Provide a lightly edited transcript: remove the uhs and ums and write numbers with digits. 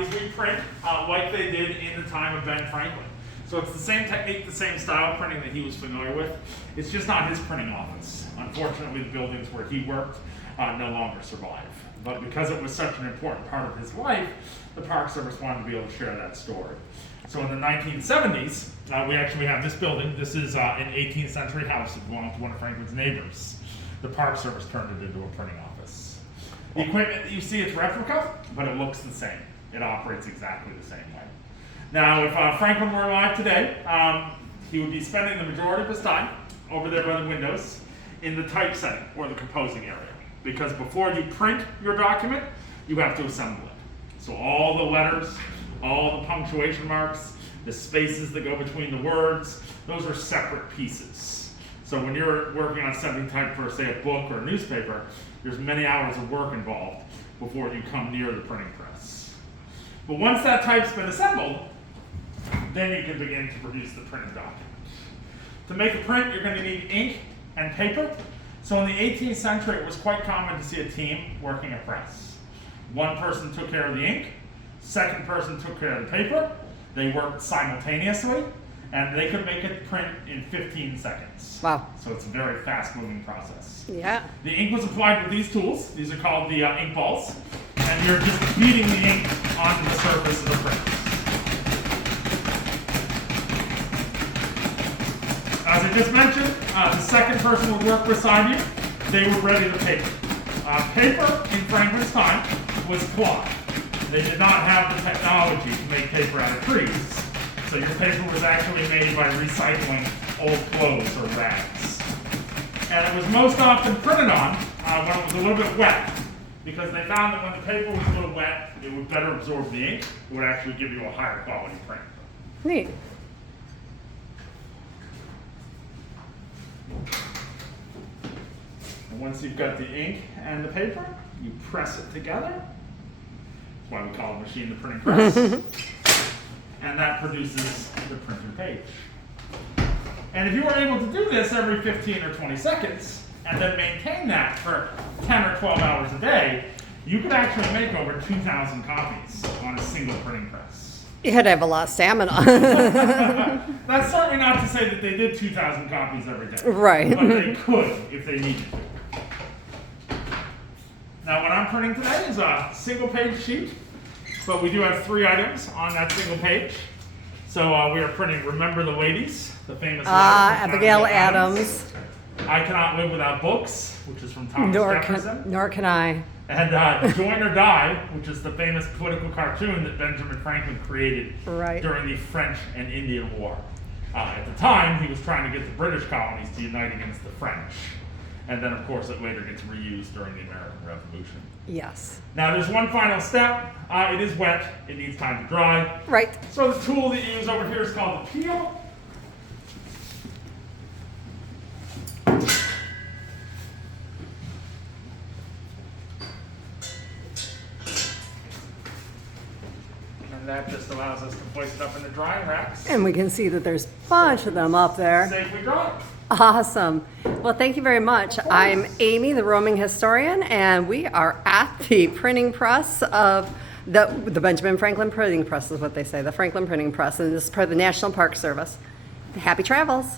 is we print like they did in the time of Ben Franklin. So it's the same technique, the same style of printing that he was familiar with. It's just not his printing office. Unfortunately, the buildings where he worked no longer survive. But because it was such an important part of his life, the Park Service wanted to be able to share that story. So in the 1970s, we actually have this building. This is an 18th century house that belonged to one of Franklin's neighbors. The Park Service turned it into a printing office. The equipment that you see is replica, but it looks the same. It operates exactly the same way. Now, if Franklin were alive today, he would be spending the majority of his time over there by the windows in the typesetting or the composing area. Because before you print your document, you have to assemble it. So all the letters, all the punctuation marks, the spaces that go between the words, those are separate pieces. So when you're working on something typed for, say, a book or a newspaper, there's many hours of work involved before you come near the printing press. But once that type's been assembled, then you can begin to produce the printed document. To make a print, you're going to need ink and paper. So in the 18th century, it was quite common to see a team working a press. One person took care of the ink, second person took care of the paper. They worked simultaneously, and they could make it print in 15 seconds. Wow. So it's a very fast-moving process. Yeah. The ink was applied with these tools. These are called the ink balls. And you're just beating the ink onto the surface of the print. As I just mentioned, the second person would work beside you. They were ready to paper. Paper in Franklin's time was cloth. They did not have the technology to make paper out of trees. So your paper was actually made by recycling old clothes or rags. And it was most often printed on when it was a little bit wet, because they found that when the paper was a little wet, it would better absorb the ink. It would actually give you a higher quality print. Neat. And once you've got the ink and the paper, you press it together. That's why we call the machine the printing press. And that produces the printed page. And if you were able to do this every 15 or 20 seconds, and then maintain that for 10 or 12 hours a day, you could actually make over 2,000 copies on a single printing press. You had to have a lot of stamina. That's certainly not to say that they did 2,000 copies every day. Right. But they could if they needed to. Now what I'm printing today is a single page sheet, but we do have 3 items on that single page. So we are printing Remember the Ladies, the famous letter from Abigail Adams. I Cannot Live Without Books, which is from Thomas Jefferson. Nor can I. And Join or Die, which is the famous political cartoon that Benjamin Franklin created during the French and Indian War. At the time, he was trying to get the British colonies to unite against the French. And then, of course, it later gets reused during the American Revolution. Yes. Now, there's one final step. It is wet. It needs time to dry. Right. So the tool that you use over here is called the peel. And that just allows us to place it up in the drying racks. And we can see that there's a bunch of them up there. Safely dry. Awesome. Well, thank you very much. I'm Amy, the roaming historian, and we are at the printing press of the Benjamin Franklin Printing Press is what they say, the Franklin Printing Press, and this is part of the National Park Service. Happy travels.